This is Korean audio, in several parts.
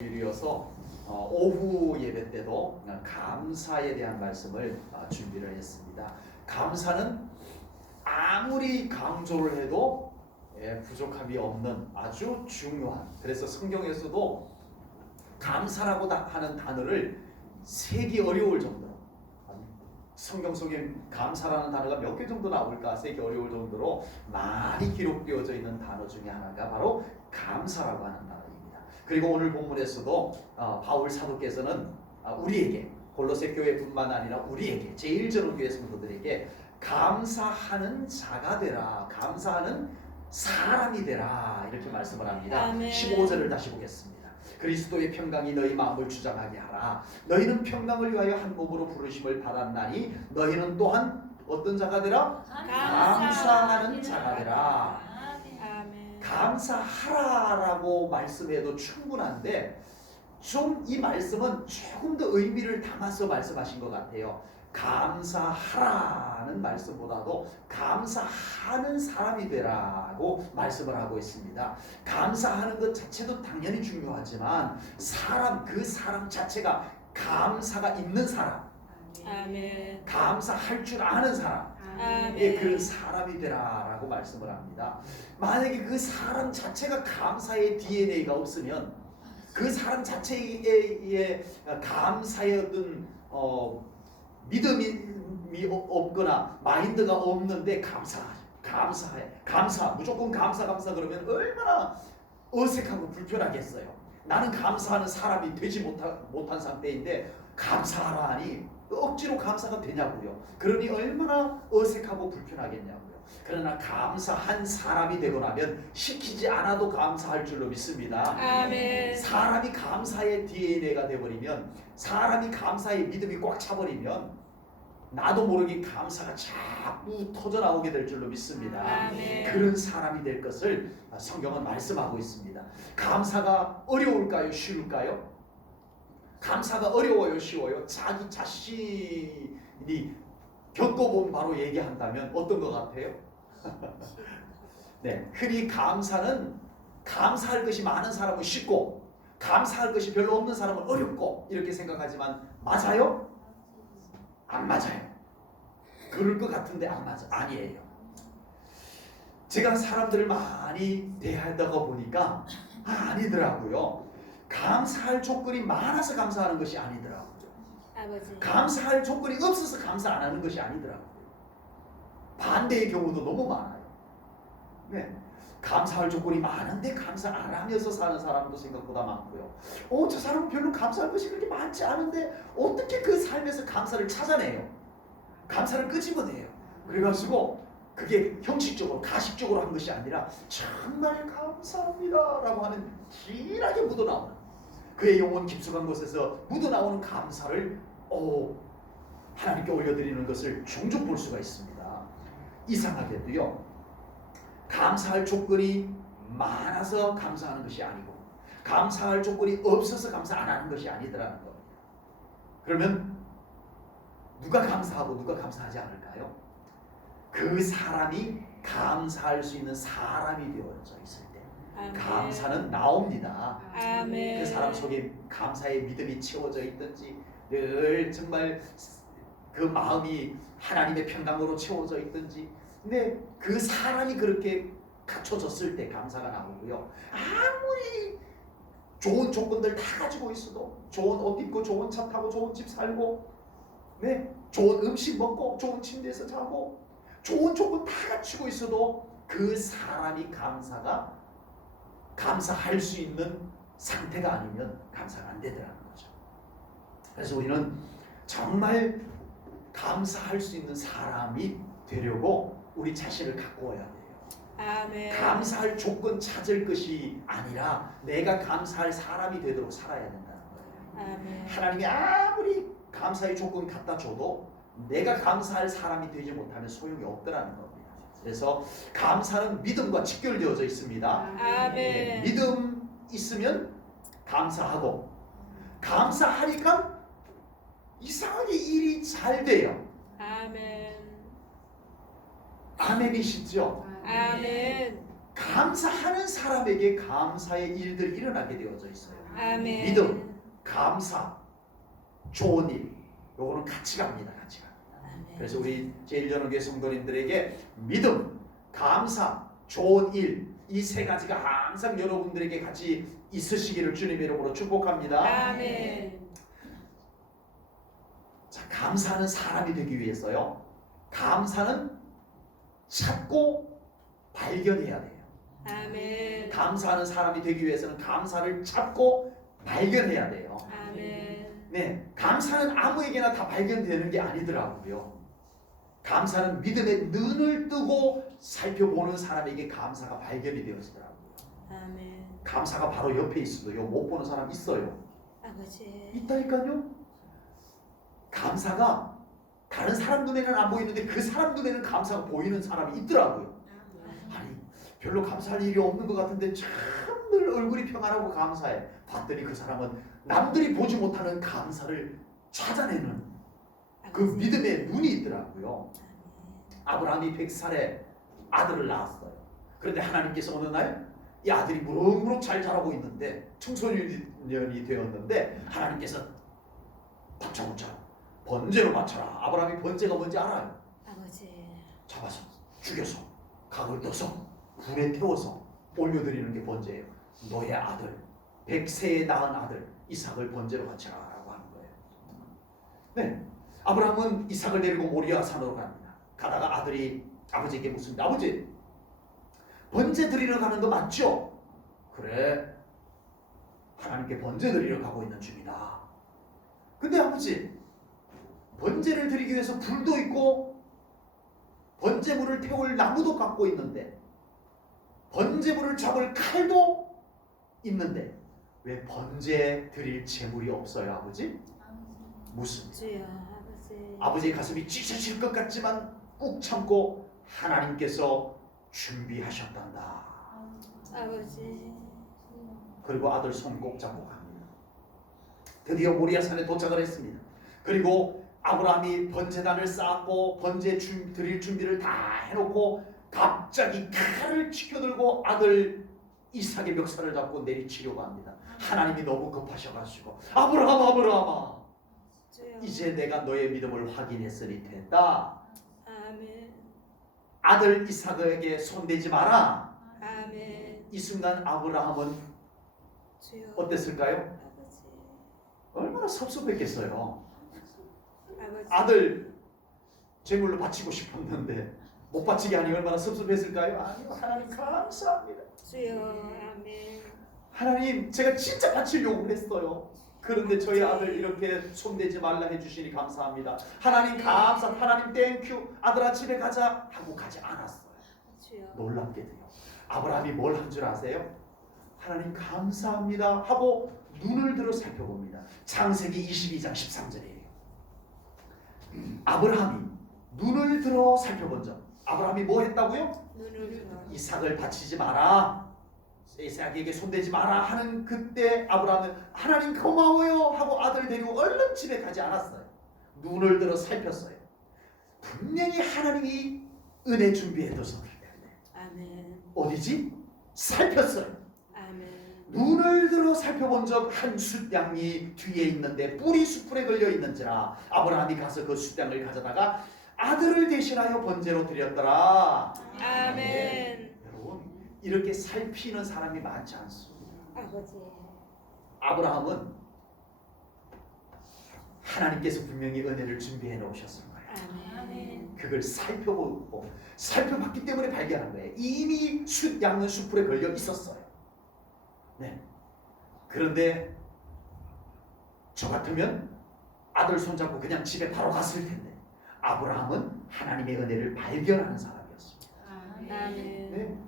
일이어서 오후 예배 때도 감사에 대한 말씀을 준비를 했습니다. 감사는 아무리 강조를 해도 부족함이 없는 아주 중요한, 그래서 성경에서도 감사라고 하는 단어를 세기 어려울 정도로, 성경 속에 감사라는 단어가 몇 개 정도 나올까 세기 어려울 정도로 많이 기록되어져 있는 단어 중에 하나가 바로 감사라고 하는 단어입니다. 그리고 오늘 본문에서도 바울 사도께서는 우리에게, 골로새 교회뿐만 아니라 우리에게, 제1전후교회 성도들에게 감사하는 자가 되라, 감사하는 사람이 되라, 이렇게 말씀을 합니다. 아멘. 15절을 다시 보겠습니다. 그리스도의 평강이 너희 마음을 주장하게 하라. 너희는 평강을 위하여 한 몸으로 부르심을 받았나니 너희는 또한 어떤 자가 되라? 감사하는 자가 되라. 아멘. 감사하라라고 말씀해도 충분한데 좀 이 말씀은 조금 더 의미를 담아서 말씀하신 것 같아요. 감사하라는 말씀보다도 감사하는 사람이 되라고 말씀을 하고 있습니다. 감사하는 것 자체도 당연히 중요하지만 그 사람 자체가 감사가 있는 사람, 아멘. 감사할 줄 아는 사람, 아멘. 그 사람이 되라라고 말씀을 합니다. 만약에 그 사람 자체가 감사의 DNA가 없으면, 그 사람 자체에 감사의 어떤 믿음이 없거나 마인드가 없는데 감사 무조건 감사 그러면 얼마나 어색하고 불편하겠어요. 나는 감사하는 사람이 되지 못한 상태인데 감사하라 하니 억지로 감사가 되냐고요. 그러니 얼마나 어색하고 불편하겠냐고요. 그러나 감사한 사람이 되고 나면 시키지 않아도 감사할 줄로 믿습니다. 아멘. 사람이 감사의 DNA가 되어버리면, 사람이 감사의 믿음이 꽉 차버리면 나도 모르게 감사가 자꾸 터져나오게 될 줄로 믿습니다. 아멘. 그런 사람이 될 것을 성경은 말씀하고 있습니다. 감사가 어려울까요? 쉬울까요? 감사가 어려워요? 쉬워요? 자기 자신이 겪어본 바로 얘기한다면 어떤 것 같아요? 네, 흔히 감사는 감사할 것이 많은 사람은 쉽고 감사할 것이 별로 없는 사람은 어렵고 이렇게 생각하지만 맞아요? 안 맞아요. 그럴 것 같은데 안 맞아. 아니에요. 제가 사람들을 많이 대하다가 보니까 아니더라고요. 감사할 조건이 많아서 감사하는 것이 아니더라고요. 아버지. 감사할 조건이 없어서 감사 안 하는 것이 아니더라고요. 반대의 경우도 너무 많아요. 네, 감사할 조건이 많은데 감사 안 하면서 사는 사람도 생각보다 많고요. 저 사람은 별로 감사할 것이 그렇게 많지 않은데 어떻게 그 삶에서 감사를 찾아내요? 감사를 끄집어내요. 그래가지고 그게 형식적으로 가식적으로 한 것이 아니라 정말 감사합니다 라고 하는 진하게 묻어나오는, 그의 영혼 깊숙한 곳에서 묻어나오는 감사를 하나님께 올려드리는 것을 종종 볼 수가 있습니다. 이상하게도요, 감사할 조건이 많아서 감사하는 것이 아니고 감사할 조건이 없어서 감사 안 하는 것이 아니더라는 겁니다. 그러면 누가 감사하고 누가 감사하지 않을까요? 그 사람이 감사할 수 있는 사람이 되어져 있을 때 아멘. 감사는 나옵니다. 아멘. 그 사람 속에 감사의 믿음이 채워져 있든지, 늘 정말 그 마음이 하나님의 평강으로 채워져 있든지, 근데 그 사람이 그렇게 갖춰졌을 때 감사가 나오고요. 아무리 좋은 조건들 다 가지고 있어도, 좋은 옷 입고 좋은 차 타고 좋은 집 살고, 네, 좋은 음식 먹고 좋은 침대에서 자고 좋은 조건 다 갖추고 있어도 그 사람이 감사할 수 있는 상태가 아니면 감사가 안 되더라는 거죠. 그래서 우리는 정말 감사할 수 있는 사람이 되려고 우리 자신을 가꾸어야 돼요. 아멘. 감사할 조건 찾을 것이 아니라 내가 감사할 사람이 되도록 살아야 된다는 거예요. 아멘. 하나님이 아무리 감사의 조건 갖다 줘도 내가 감사할 사람이 되지 못하면 소용이 없더라는 겁니다. 그래서 감사는 믿음과 직결되어져 있습니다. 아멘. 네, 믿음 있으면 감사하고, 감사하니까 이상하게 일이 잘 돼요. 아멘. 아멘이시죠? 아멘. 감사하는 사람에게 감사의 일들이 일어나게 되어져 있어요. 아멘. 믿음, 감사, 좋은 일, 요거는 같이 갑니다. 같이 갑니다. 아멘. 그래서 우리 제1연합교회 성도님들에게 믿음, 감사, 좋은 일, 이 세 가지가 항상 여러분들에게 같이 있으시기를 주님의 이름으로 축복합니다. 아멘. 자, 감사는 사람이 되기 위해서요. 감사는 찾고 발견해야 돼요. 아멘. 감사하는 사람이 되기 위해서는 감사를 찾고 발견해야 돼요. 아멘. 네, 감사는 아무에게나 다 발견되는 게 아니더라고요. 감사는 믿음의 눈을 뜨고 살펴보는 사람에게 감사가 발견이 되어지더라고요. 아멘. 감사가 바로 옆에 있어도요, 못 보는 사람 있어요. 아버지. 있다니까요. 감사가 다른 사람 눈에는 안 보이는데 그 사람 눈에는 감사가 보이는 사람이 있더라고요. 아니, 별로 감사할 일이 없는 것 같은데 참 늘 얼굴이 평안하고 감사해. 봤더니 그 사람은 남들이 보지 못하는 감사를 찾아내는 그 아버지. 믿음의 눈이 있더라고요. 아브라함이 100살에 아들을 낳았어요. 그런데 하나님께서 어느 날 이 아들이 무럭무럭 잘 자라고 있는데 청소년이 되었는데 하나님께서 다짜고짜 번제로 바쳐라. 아브라함이 번제가 뭔지 알아요. 아버지. 잡아서 죽여서 각을 떠서 불에 태워서 올려드리는 게 번제예요. 너의 아들 100세에 낳은 아들 이삭을 번제로 바쳐라 라고 하는 거예요. 네, 아브라함은 이삭을 데리고 모리아 산으로 갑니다. 가다가 아들이 아버지에게 묻습니다. 아버지, 번제 드리러 가는 거 맞죠? 그래, 하나님께 번제 드리러 가고 있는 중이다. 근데 아버지, 번제를 드리기 위해서 불도 있고 번제물을 태울 나무도 갖고 있는데 번제물을 잡을 칼도 있는데 왜 번제 드릴 재물이 없어요, 아버지? 무슨 주여. 아버지. 아버지의 가슴이 찢어질 것 같지만 꾹 참고 하나님께서 준비하셨단다. 아버지. 그리고 아들 손 꼭 잡고 갑니다. 드디어 모리아산에 도착을 했습니다. 그리고 아브라함이 번제단을 쌓았고 번제 드릴 준비를 다 해놓고 갑자기 칼을 치켜들고 아들 이삭의 멱살을 잡고 내리치려고 합니다. 하나님이 너무 급하셔가지고 아브라함아 주여. 이제 내가 너의 믿음을 확인했으니 됐다. 아멘. 아들 이삭에게 손대지 마라. 아멘. 이 순간 아브라함은 주여. 어땠을까요? 아버지. 얼마나 섭섭했겠어요. 아버지. 아들 제물로 바치고 싶었는데 못 바치게 하니 얼마나 섭섭했을까요? 아니요, 하나님 감사합니다. 주여. 아멘. 하나님, 제가 진짜 바치려고 했어요. 그런데 저희 아들 이렇게 손대지 말라 해주시니 감사합니다. 하나님 감사, 하나님 땡큐. 아들아 집에 가자 하고 가지 않았어요. 주여. 놀랍게도요. 아브라함이 뭘 한 줄 아세요? 하나님 감사합니다 하고 눈을 들어 살펴봅니다. 창세기 22장 13절이에요. 아브라함이 눈을 들어 살펴본 점. 아브라함이 뭐 했다고요? 눈을 들어. 이삭을 바치지 마라, 이삭에게 손대지 마라 하는 그때 아브라함은 하나님 고마워요 하고 아들 데리고 얼른 집에 가지 않았어요. 눈을 들어 살폈어요. 분명히 하나님이 은혜 준비해 뒀었기 때문에. 아멘. 어디지? 살폈어요. 아멘. 눈을 들어 살펴본 적 한 숫양이 뒤에 있는데 뿔이 숯불에 걸려 있는지라 아브라함이 가서 그 숫양을 가져다가 아들을 대신하여 번제로 드렸더라. 아멘. 여러분, 이렇게 살피는 사람이 많지 않습니다. 아버지. 아브라함은 하나님께서 분명히 은혜를 준비해 놓으셨을 거예요. 아멘. 그걸 살펴보고 살펴봤기 때문에 발견한 거예요. 이미 양은 숯불에 걸려 있었어요. 네. 그런데 저 같으면 아들 손잡고 그냥 집에 바로 갔을 텐데 아브라함은 하나님의 은혜를 발견하는 사람이었습니다. 아멘. 네.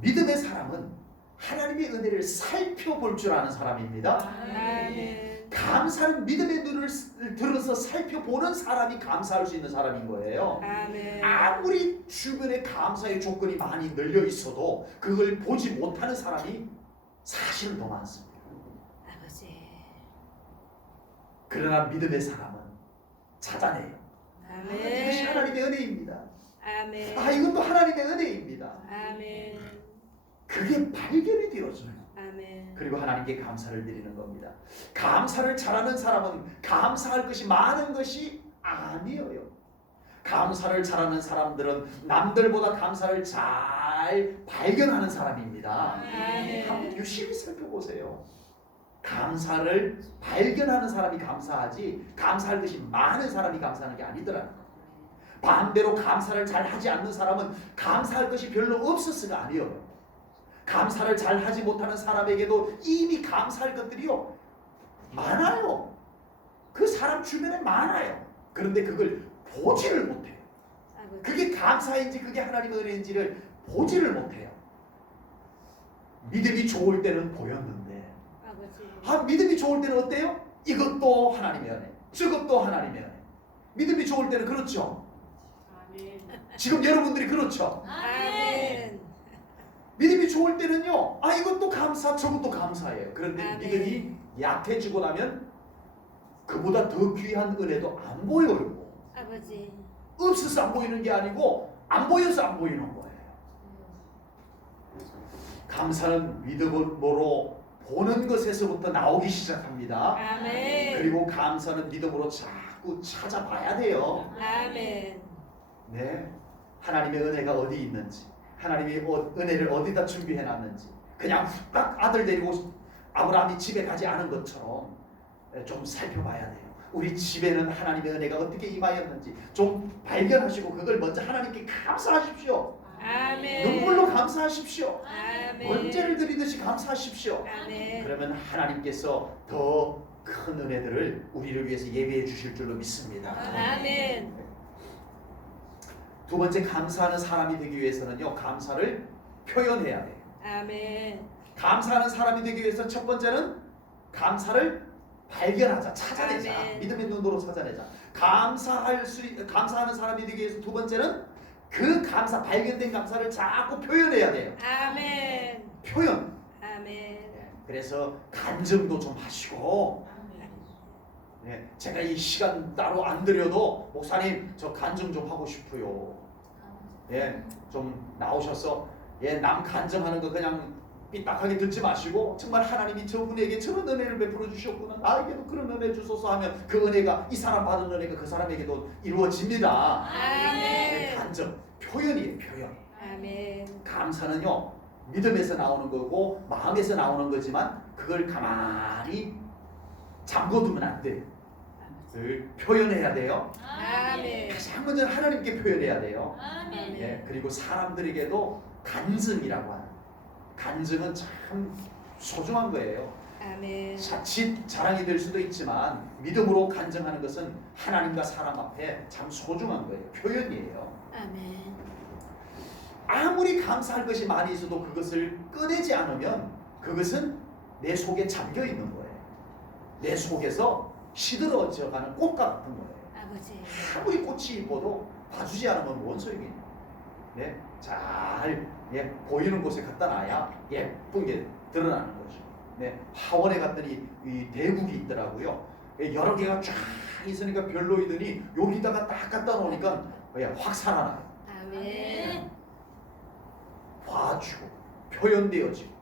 믿음의 사람은 하나님의 은혜를 살펴볼 줄 아는 사람입니다. 아멘. 감사는 믿음의 눈을 들어서 살펴보는 사람이 감사할 수 있는 사람인 거예요. 아멘. 아무리 주변에 감사의 조건이 많이 널려 있어도 그걸 보지 못하는 사람이 사실은 더 많습니다. 아버지. 그러나 믿음의 사람은 찾아내요. 이것이 아멘. 하나님의 은혜입니다. 아멘. 이건 또 하나님의 은혜입니다. 아멘. 그게 발견이 되어져요. 아멘. 아멘. 그리고 하나님께 감사를 드리는 겁니다. 감사를 잘하는 사람은 감사할 것이 많은 것이 아니에요. 감사를 잘하는 사람들은 남들보다 감사를 잘 발견하는 사람입니다. 아멘. 한번 유심히 살펴보세요. 감사를 발견하는 사람이 감사하지 감사할 것이 많은 사람이 감사하는 게 아니더라. 반대로 감사를 잘 하지 않는 사람은 감사할 것이 별로 없었으가 아니에요. 감사를 잘 하지 못하는 사람에게도 이미 감사할 것들이요 많아요. 그 사람 주변에 많아요. 그런데 그걸 보지를 못해요. 아버지. 그게 감사인지 그게 하나님의 은혜인지를 보지를 못해요. 믿음이 좋을 때는 보였는데 아버지. 믿음이 좋을 때는 어때요? 이것도 하나님의 은혜, 저것도 하나님의 은혜. 믿음이 좋을 때는 그렇죠. 지금 여러분들이 그렇죠. 아멘. 믿음이 좋을 때는요, 이것도 감사, 저것도 감사해요. 그런데 아멘. 믿음이 약해지고 나면 그보다 더 귀한 은혜도 안 보여요. 아버지. 없어서 안 보이는 게 아니고 안 보여서 안 보이는 거예요. 감사는 믿음으로 보는 것에서부터 나오기 시작합니다. 아멘. 그리고 감사는 믿음으로 자꾸 찾아봐야 돼요. 아멘. 네, 하나님의 은혜가 어디 있는지, 하나님의 은혜를 어디다 준비해 놨는지, 그냥 후딱 아들 데리고 아브라함이 집에 가지 않은 것처럼 좀 살펴봐야 돼요. 우리 집에는 하나님의 은혜가 어떻게 임하였는지 좀 발견하시고 그걸 먼저 하나님께 감사하십시오. 아멘. 눈물로 감사하십시오. 아멘. 번제를 드리듯이 감사하십시오. 아멘. 그러면 하나님께서 더 큰 은혜들을 우리를 위해서 예비해 주실 줄로 믿습니다. 아멘. 두 번째, 감사하는 사람이 되기 위해서는요, 감사를 표현해야 돼요. 아멘. 감사하는 사람이 되기 위해서 첫 번째는 감사를 발견하자, 찾아내자. 아멘. 믿음의 눈으로 찾아내자. 감사하는 사람이 되기 위해서 두 번째는 그 감사, 발견된 감사를 자꾸 표현해야 돼요. 아멘. 표현. 아멘. 그래서 간증도 좀 하시고, 제가 이 시간 따로 안 드려도 목사님 저 간증 좀 하고 싶어요. 좀 나오셔서 남 간증하는 거 그냥 삐딱하게 듣지 마시고 정말 하나님이 저분에게 저런 은혜를 베풀어 주셨구나, 나에게도 그런 은혜 주소서 하면 그 은혜가, 이 사람 받은 은혜가 그 사람에게도 이루어집니다. 아멘. 간증, 표현이에요. 표현. 아멘. 감사는요, 믿음에서 나오는 거고 마음에서 나오는 거지만 그걸 가만히 잠궈두면 안 돼요. 늘 표현해야 돼요. 아멘. 가장 먼저 하나님께 표현해야 돼요. 아멘. 그리고 사람들에게도 간증이라고 하는, 간증은 참 소중한 거예요. 아멘. 자칫 자랑이 될 수도 있지만 믿음으로 간증하는 것은 하나님과 사람 앞에 참 소중한 거예요. 표현이에요. 아멘. 아무리 감사할 것이 많이 있어도 그것을 꺼내지 않으면 그것은 내 속에 잠겨 있는 거예요. 내 속에서 시들어져가는 꽃과 같은 거예요. 아버지. 아무리 꽃이 이뻐도 봐주지 않으면 뭔 소용이에요. 잘 보이는 곳에 갖다 놔야 예쁜 게 드러나는 거죠. 하원에 갔더니 이 대국이 있더라고요. 여러 개가 쫙 있으니까 별로이더니 여기다가 딱 갖다 놓으니까 확 살아나요. 아멘. 봐주고 표현되어지고.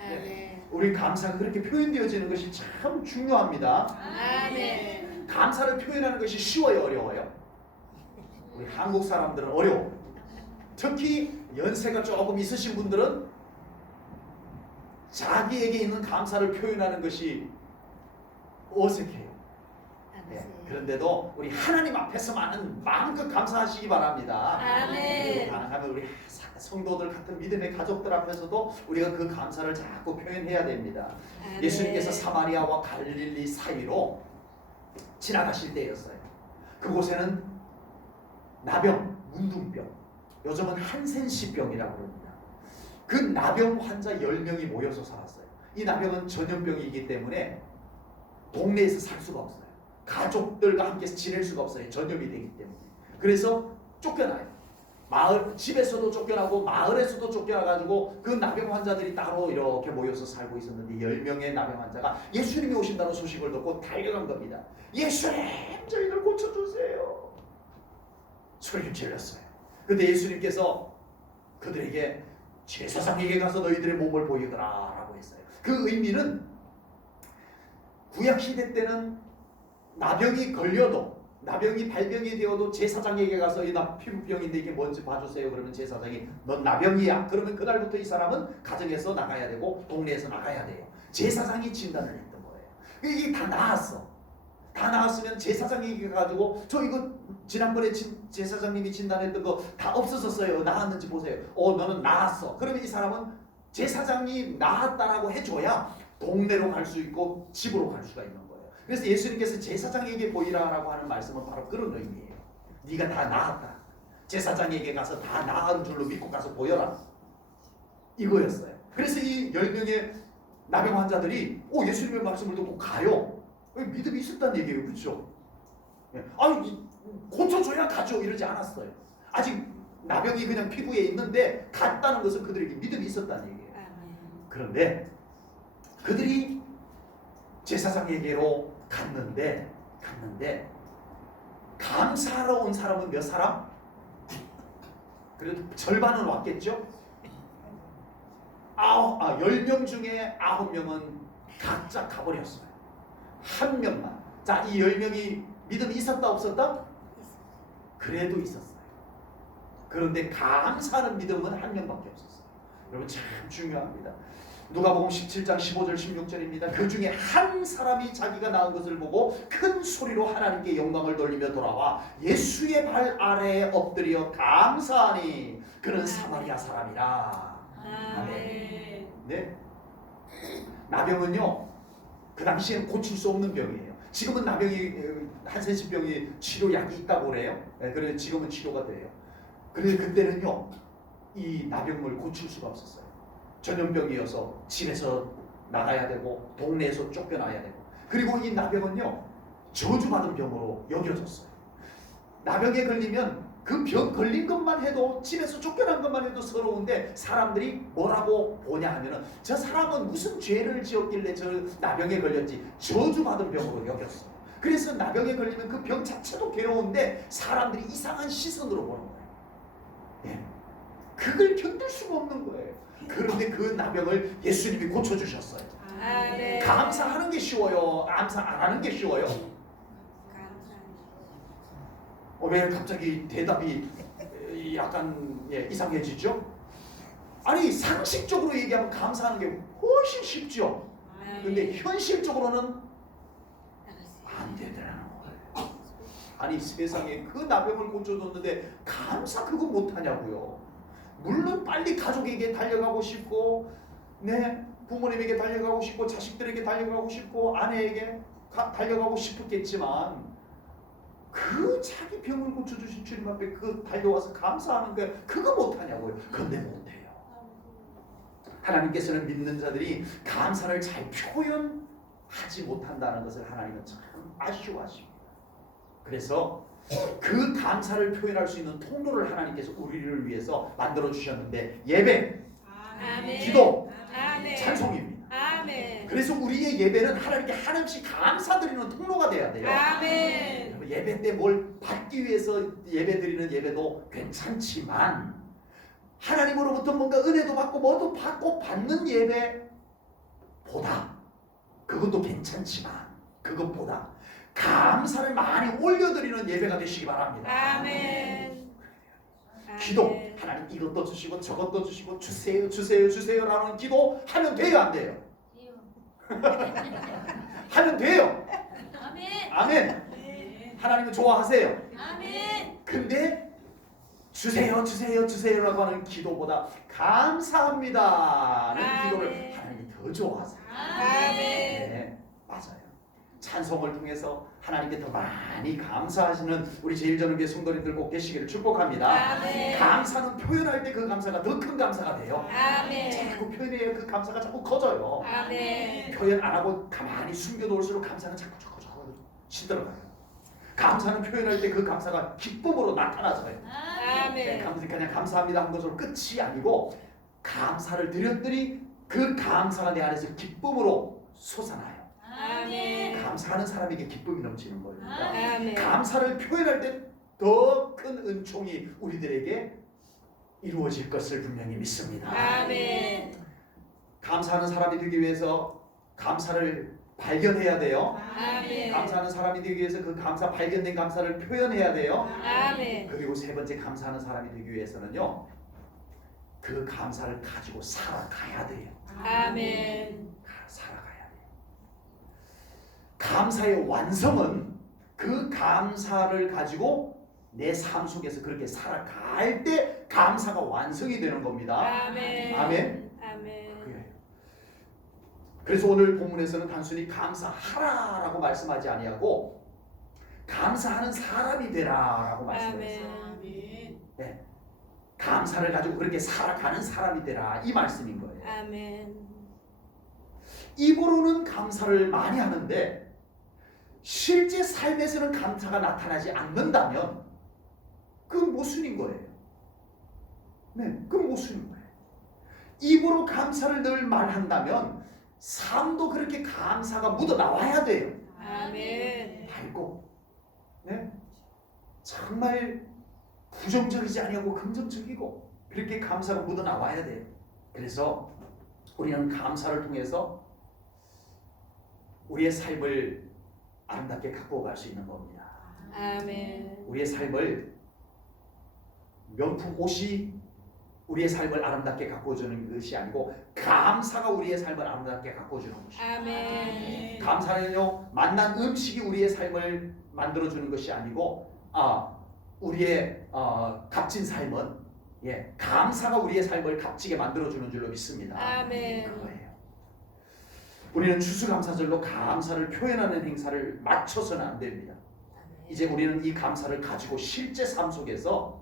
아멘. 우리 감사가 그렇게 표현되어지는 것이 참 중요합니다. 아멘. 감사를 표현하는 것이 쉬워요, 어려워요? 우리 한국 사람들은 어려워. 특히 연세가 조금 있으신 분들은 자기에게 있는 감사를 표현하는 것이 어색해요. 아버지. 그런데도 우리 하나님 앞에서만은 마음껏 감사하시기 바랍니다. 아멘. 그리고 가능하면 우리 성도들 같은 믿음의 가족들 앞에서도 우리가 그 감사를 자꾸 표현해야 됩니다. 아멘. 예수님께서 사마리아와 갈릴리 사이로 지나가실 때였어요. 그곳에는 나병, 문둥병, 요즘은 한센시병이라고 합니다. 그 나병 환자 10명이 모여서 살았어요. 이 나병은 전염병이기 때문에 동네에서 살 수가 없어요. 가족들과 함께 지낼 수가 없어요. 전염이 되기 때문에. 그래서 쫓겨나요. 집에서도 쫓겨나고 마을에서도 쫓겨나가지고 그 나병 환자들이 따로 이렇게 모여서 살고 있었는데 10명의 나병 환자가 예수님이 오신다는 소식을 듣고 달려간 겁니다. 예수님, 저희들 고쳐주세요. 소리를 질렀어요. 근데 예수님께서 그들에게 제사장에게 가서 너희들의 몸을 보이더라 라고 했어요. 그 의미는 구약 시대 때는 나병이 걸려도 나병이 발병이 되어도 제사장에게 가서 나 피부병인데 이게 뭔지 봐주세요. 그러면 제사장이 넌 나병이야. 그러면 그날부터 이 사람은 가정에서 나가야 되고 동네에서 나가야 돼요. 제사장이 진단을 했던 거예요. 이게 다 나았어. 다 나았으면 제사장에게 가지고 저 이거 지난번에 제사장님이 진단했던 거 다 없어졌어요. 나았는지 보세요. 너는 나았어. 그러면 이 사람은 제사장이 나았다라고 해줘야 동네로 갈 수 있고 집으로 갈 수가 있는 거예요. 그래서 예수님께서 제사장에게 보이라라고 하는 말씀은 바로 그런 의미예요. 네가 다 나았다. 제사장에게 가서 다 나은 줄로 믿고 가서 보여라. 이거였어요. 그래서 이 10명의 나병 환자들이 예수님의 말씀을 듣고 가요. 믿음이 있었다는 얘기예요. 그렇죠? 아니 고쳐줘야 가죠. 이러지 않았어요. 아직 나병이 그냥 피부에 있는데 갔다는 것은 그들에게 믿음이 있었다는 얘기예요. 그런데 그들이 제사장에게로 갔는데 감사하러 온 사람은 몇 사람? 그래도 절반은 왔겠죠? 10명 중에 9명은 각자 가버렸어요. 한 명만. 자, 이 10명이 믿음이 있었다 없었다? 그래도 있었어요. 그런데 감사하는 믿음은 한 명밖에 없었어요. 여러분 참 중요합니다. 누가복음 17장 15절 16절입니다. 그 중에 한 사람이 자기가 낳은 것을 보고 큰 소리로 하나님께 영광을 돌리며 돌아와 예수의 발 아래에 엎드려 감사하니 그는 사마리아 사람이라. 아멘. 네? 나병은요 그 당시에는 고칠 수 없는 병이에요. 지금은 나병이 한센시병이 치료약이 있다고 그래요. 그래서 지금은 치료가 돼요. 그런데 그때는요 이 나병을 고칠 수가 없었어요. 전염병이어서 집에서 나가야 되고 동네에서 쫓겨나야 되고, 그리고 이 나병은요 저주받은 병으로 여겨졌어요. 나병에 걸리면 그 병 걸린 것만 해도 집에서 쫓겨난 것만 해도 서러운데 사람들이 뭐라고 보냐 하면은 저 사람은 무슨 죄를 지었길래 저 나병에 걸렸지, 저주받은 병으로 여겼어요. 그래서 나병에 걸리면 그 병 자체도 괴로운데 사람들이 이상한 시선으로 보는 거예요. 예. 그걸 견딜 수가 없는 거예요. 그런데 그 나병을 예수님이 고쳐주셨어요. 아멘. 감사하는 게 쉬워요? 감사 안 하는 게 쉬워요? 왜 갑자기 대답이 약간 이상해지죠? 아니 상식적으로 얘기하면 감사하는 게 훨씬 쉽죠. 근데 현실적으로는 안 되더라는 거예요. 아니 세상에 그 나병을 고쳐줬는데 감사 그거 못하냐고요. 물론 빨리 가족에게 달려가고 싶고, 부모님에게 달려가고 싶고, 자식들에게 달려가고 싶고, 아내에게 달려가고 싶었겠지만 그 자기 병을 고쳐주신 주님 앞에 그 달려와서 감사하는 게 그거 못하냐고요. 근데 못해요. 하나님께서는 믿는 자들이 감사를 잘 표현하지 못한다는 것을 하나님은 참 아쉬워하십니다. 그래서 그 감사를 표현할 수 있는 통로를 하나님께서 우리를 위해서 만들어 주셨는데 예배, 아멘. 기도, 아멘. 찬송입니다. 아멘. 그래서 우리의 예배는 하나님께 한없이 감사드리는 통로가 돼야 돼요. 아멘. 예배 때 뭘 받기 위해서 예배 드리는 예배도 괜찮지만 하나님으로부터 뭔가 은혜도 받고 뭐도 받고 받는 예배보다, 그것도 괜찮지만 그것보다 감사를 많이 올려드리는 예배가 되시기 바랍니다. 아멘. 기도, 하나님 이것도 주시고 저것도 주시고 주세요 주세요 주세요라는 기도 하면 돼요 안 돼요? 하면 돼요. 아멘. 아멘. 하나님은 좋아하세요. 아멘. 근데 주세요 주세요 주세요라고 하는 기도보다 감사합니다는 아멘. 기도를 하나님이 더 좋아하세요. 아멘. 네, 맞아요. 찬송을 통해서 하나님께 더 많이 감사하시는 우리 제일전능교회 성도님들 꼭 계시기를 축복합니다. 아멘. 감사는 표현할 때 그 감사가 더 큰 감사가 돼요. 아멘. 자꾸 표현해야 그 감사가 자꾸 커져요. 아멘. 표현 안 하고 가만히 숨겨놓을수록 감사는 자꾸 시들어가요. 감사는 표현할 때 그 감사가 기쁨으로 나타나져요. 아멘. 그냥 감사합니다 한 것으로 끝이 아니고 감사를 드렸더니 그 감사가 내 안에서 기쁨으로 솟아나요. 아멘. 감사하는 사람에게 기쁨이 넘치는 거입니다. 아멘. 감사를 표현할 때 더 큰 은총이 우리들에게 이루어질 것을 분명히 믿습니다. 아멘. 감사하는 사람이 되기 위해서 감사를 발견해야 돼요. 아멘. 감사하는 사람이 되기 위해서 그 감사 발견된 감사를 표현해야 돼요. 아멘. 그리고 세 번째 감사하는 사람이 되기 위해서는요. 그 감사를 가지고 살아가야 돼요. 아멘. 살아가야 돼요. 감사의 완성은 그 감사를 가지고 내 삶 속에서 그렇게 살아갈 때 감사가 완성이 되는 겁니다. 아멘. 아멘. 아멘. 그래요. 그래서 오늘 본문에서는 단순히 감사하라라고 말씀하지 아니하고 감사하는 사람이 되라라고 말씀했어요. 아멘. 네. 감사를 가지고 그렇게 살아가는 사람이 되라 이 말씀인 거예요. 아멘. 입으로는 감사를 많이 하는데 실제 삶에서는 감사가 나타나지 않는다면 그건 모순인 거예요. 네, 그건 모순인 거예요. 입으로 감사를 늘 말한다면 삶도 그렇게 감사가 묻어 나와야 돼요. 아멘. 밝고, 네, 정말 부정적이지 아니하고 긍정적이고 그렇게 감사가 묻어 나와야 돼요. 그래서 우리는 감사를 통해서 우리의 삶을 아름답게 갖고 갈 수 있는 겁니다. 아멘. 우리의 삶을 명품 옷이 우리의 삶을 아름답게 가꿔주는 것이 아니고 감사가 우리의 삶을 아름답게 가꿔주는 것입니다. 아멘. 감사는요, 만난 음식이 우리의 삶을 만들어주는 것이 아니고 우리의 값진 삶은 감사가 우리의 삶을 값지게 만들어주는 줄로 믿습니다. 아멘. 그거예요. 우리는 추수감사절로 감사를 표현하는 행사를 맞춰서는 안 됩니다. 이제 우리는 이 감사를 가지고 실제 삶 속에서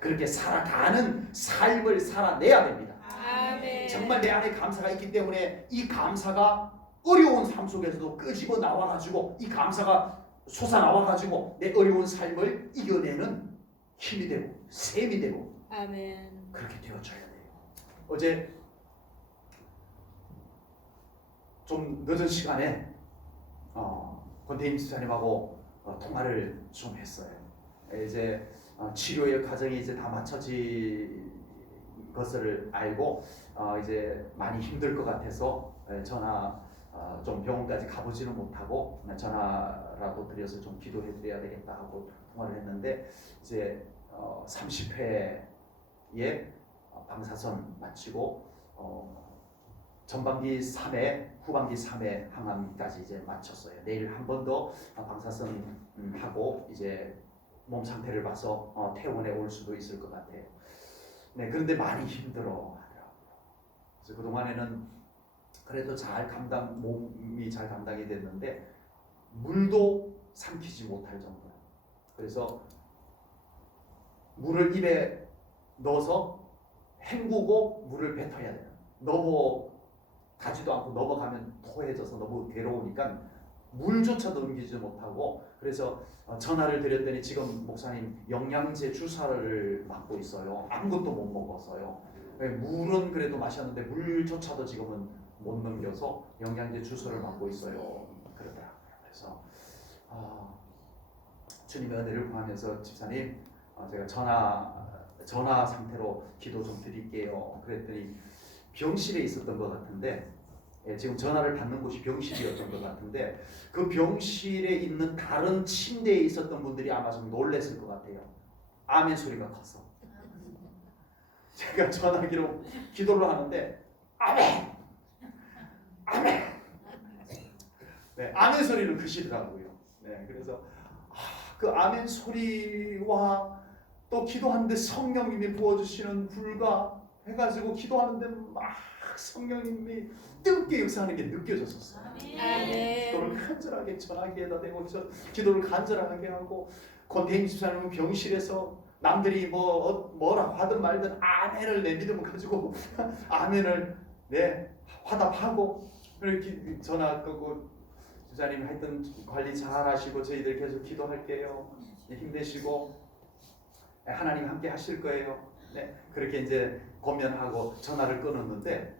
그렇게 살아가는 삶을 살아내야 됩니다. 아멘. 정말 내 안에 감사가 있기 때문에 이 감사가 어려운 삶 속에서도 끄집어 나와가지고 이 감사가 솟아나와가지고 내 어려운 삶을 이겨내는 힘이 되고 셈이 되고 아멘. 그렇게 되어져야 돼요. 어제 좀 늦은 시간에 권태임 집사님하고 통화를 좀 했어요. 이제 치료의 과정이 이제 다 마쳐진 것을 알고 이제 많이 힘들 것 같아서 전화 좀 병원까지 가보지는 못하고 전화라도 드려서 좀 기도해 드려야 되겠다 하고 통화를 했는데 이제 30회에 방사선 마치고 전반기 3회, 후반기 3회 항암까지 이제 마쳤어요. 내일 한 번 더 방사선 하고 이제 몸 상태를 봐서 퇴원에 올 수도 있을 것 같아요. 네, 그런데 많이 힘들어 하더라고요. 그래서 그 동안에는 그래도 몸이 잘 감당이 됐는데 물도 삼키지 못할 정도예요. 그래서 물을 입에 넣어서 헹구고 물을 뱉어야 돼요. 넘어가지도 않고 넘어가면 토해져서 너무 괴로우니까 물조차도 옮기지 못하고 그래서 전화를 드렸더니 지금 목사님 영양제 주사를 맞고 있어요. 아무것도 못 먹어서요. 물은 그래도 마셨는데 물조차도 지금은 못 넘겨서 영양제 주사를 맞고 있어요. 그러더라고요. 그래서 주님의 은혜를 구하면서 집사님 제가 전화 상태로 기도 좀 드릴게요. 그랬더니 병실에 있었던 것 같은데 지금 전화를 받는 곳이 병실이었던 것 같은데 그 병실에 있는 다른 침대에 있었던 분들이 아마 좀 놀랬을 것 같아요. 아멘 소리가 컸어. 제가 전화기로 기도를 하는데 아멘! 아멘! 네, 아멘 소리를 크시더라고요. 네, 그래서 그 아멘 소리와 또 기도하는데 성령님이 부어주시는 불과 해가지고 기도하는데 막 성령님이 뜨겁게 역사하는 게 느껴졌었어요. 아멘. 기도를 간절하게 전화기에다 대고 기도를 간절하게 하고 권태임 집사님은 병실에서 남들이 뭐라고 하든 말든 아멘을 내 믿음 가지고 아멘을 화답하고 이렇게 전화 끄고 집사님 하여튼 관리 잘 하시고 저희들 계속 기도할게요. 힘내시고 하나님 함께 하실 거예요. 네, 그렇게 이제 권면하고 전화를 끊었는데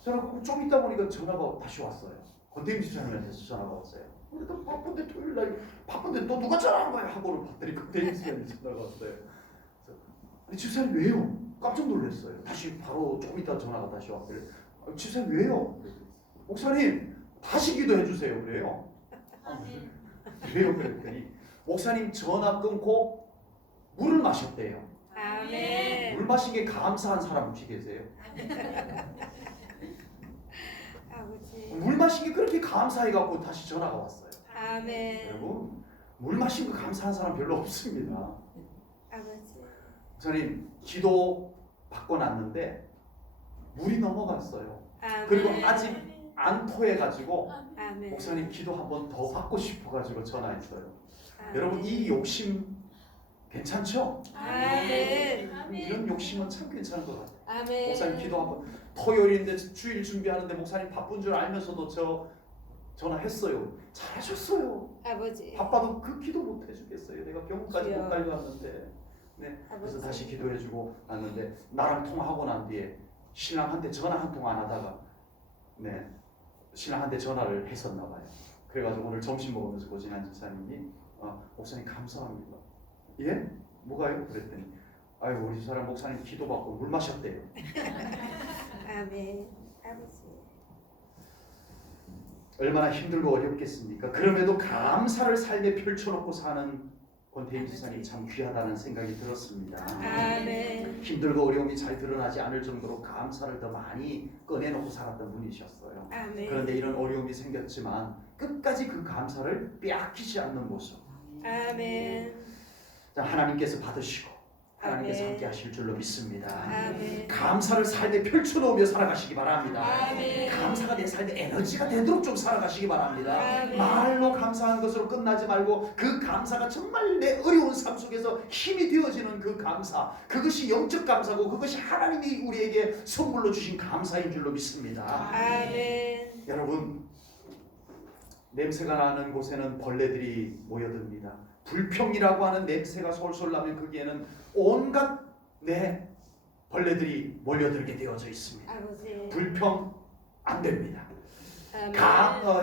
전화가 좀 있다 보니까 전화가 다시 왔어요. 권태임 집사님한테서 전화가 왔어요. 우리도 바쁜데 토요일 날 바쁜데 또 누가 전화한 거야 하고를 봤더니 권태임 집사님 전화가 왔어요. 그래서 아니 집사님 왜요? 깜짝 놀랐어요. 다시 바로 조금 있다 전화가 다시 왔길래 집사님 왜요? 목사님 다시 기도해 주세요. 그래요. 왜요? 그랬더니 목사님 전화 끊고 물을 마셨대요. 아멘. 물 마신 게 감사한 사람 혹시 계세요? 아버지. 물 마신 게 그렇게 감사해갖고 다시 전화가 왔어요. 아멘. 여러분 물 마신 거 감사한 사람 별로 없습니다. 아버지. 목사님 기도 받고 났는데 물이 넘어갔어요. 아멘. 그리고 아직 안 토해가지고 아멘. 목사님 기도 한 번 더 받고 싶어가지고 전화했어요. 아멘. 여러분 이 욕심 괜찮죠? 아멘. 이런 욕심은 참 괜찮은 것 같아요. 아멘. 목사님 기도 한번 토요일인데 주일 준비하는데 목사님 바쁜 줄 알면서도 저 전화했어요. 잘하셨어요. 아버지. 바빠도 그 기도 못 해주겠어요. 내가 병원까지 주여. 못 달려왔는데. 네. 그래서 아버지. 다시 기도해주고 왔는데 나랑 통화하고 난 뒤에 신랑한테 전화 한 통 안 하다가 네 신랑한테 전화를 했었나 봐요. 그래가지고 오늘 점심 먹으면서 고진한 집사님이 목사님 감사합니다. 예? 뭐가요? 그랬더니 아유 우리 집사람 목사님 기도받고 물 마셨대요. 아멘. 아버지. 얼마나 힘들고 어렵겠습니까? 그럼에도 감사를 삶에 펼쳐놓고 사는 권태희 집사님이 참 귀하다는 생각이 들었습니다. 아멘. 힘들고 어려움이 잘 드러나지 않을 정도로 감사를 더 많이 꺼내놓고 살았던 분이셨어요. 아멘. 그런데 이런 어려움이 생겼지만 끝까지 그 감사를 빼앗기지 않는 모습. 아멘. 자, 하나님께서 받으시고 하나님께서 아멘. 함께 하실 줄로 믿습니다. 아멘. 감사를 삶에 펼쳐놓으며 살아가시기 바랍니다. 아멘. 감사가 내 삶의 에너지가 되도록 좀 살아가시기 바랍니다. 아멘. 말로 감사한 것으로 끝나지 말고 그 감사가 정말 내 어려운 삶 속에서 힘이 되어지는 그 감사, 그것이 영적 감사고 그것이 하나님이 우리에게 선물로 주신 감사인 줄로 믿습니다. 아멘. 여러분 냄새가 나는 곳에는 벌레들이 모여듭니다. 불평이라고 하는 냄새가 솔솔 나면 거기에는 온갖 벌레들이 몰려들게 되어져 있습니다. 아버지. 불평 안 됩니다. 아멘.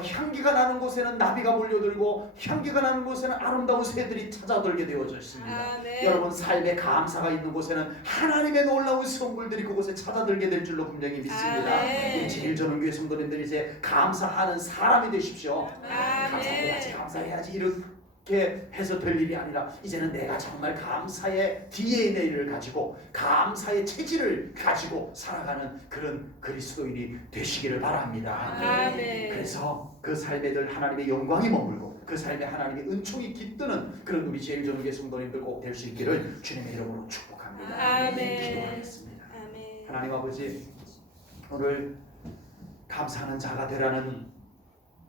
향기가 나는 곳에는 나비가 몰려들고 향기가 나는 곳에는 아름다운 새들이 찾아들게 되어져 있습니다. 아멘. 여러분 삶에 감사가 있는 곳에는 하나님의 놀라운 선물들이 그곳에 찾아들게 될 줄로 분명히 믿습니다. 아멘. 우리 제일전원교회 성도님들이 이제 감사하는 사람이 되십시오. 아멘. 감사해야지 이렇게 해서 될 일이 아니라 이제는 내가 정말 감사의 DNA를 가지고 감사의 체질을 가지고 살아가는 그런 그리스도인이 되시기를 바랍니다. 아멘. 그래서 그 삶에 늘 하나님의 영광이 머물고 그 삶에 하나님의 은총이 깃드는 그런 우리 제일전교회 성도님들 꼭 될 수 있기를 주님의 이름으로 축복합니다. 아멘. 기도하겠습니다. 아멘. 하나님 아버지 오늘 감사하는 자가 되라는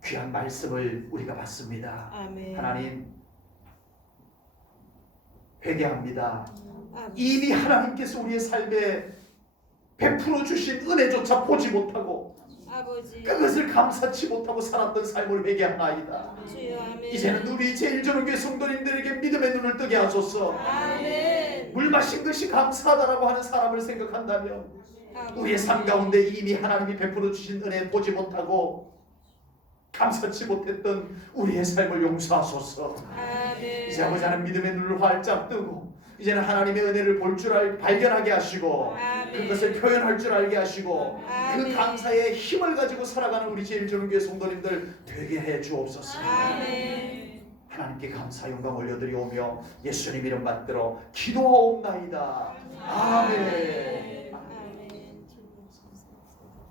귀한 말씀을 우리가 받습니다. 아멘. 하나님 회개합니다. 아버지. 이미 하나님께서 우리의 삶에 베풀어 주신 은혜조차 보지 못하고 아버지. 그것을 감사치 못하고 살았던 삶을 회개하나이다. 주여. 아멘. 이제는 우리 제일전교회 성도님들에게 믿음의 눈을 뜨게 하소서. 아멘. 물 마신 것이 감사하다라고 하는 사람을 생각한다면 아버지. 우리의 삶 가운데 이미 하나님이 베풀어 주신 은혜 보지 못하고 감사치 못했던 우리의 삶을 용서하소서. 아멘. 이제 아버지 하나님 믿음의 눈을 활짝 뜨고 이제는 하나님의 은혜를 볼 줄 발견하게 하시고 아멘. 그것을 표현할 줄 알게 하시고 아멘. 그 감사의 힘을 가지고 살아가는 우리 제일전교회 성도님들 되게 해 주옵소서. 아멘. 하나님께 감사 영광 올려드리오며 예수님 이름 받들어 기도하옵나이다. 아멘.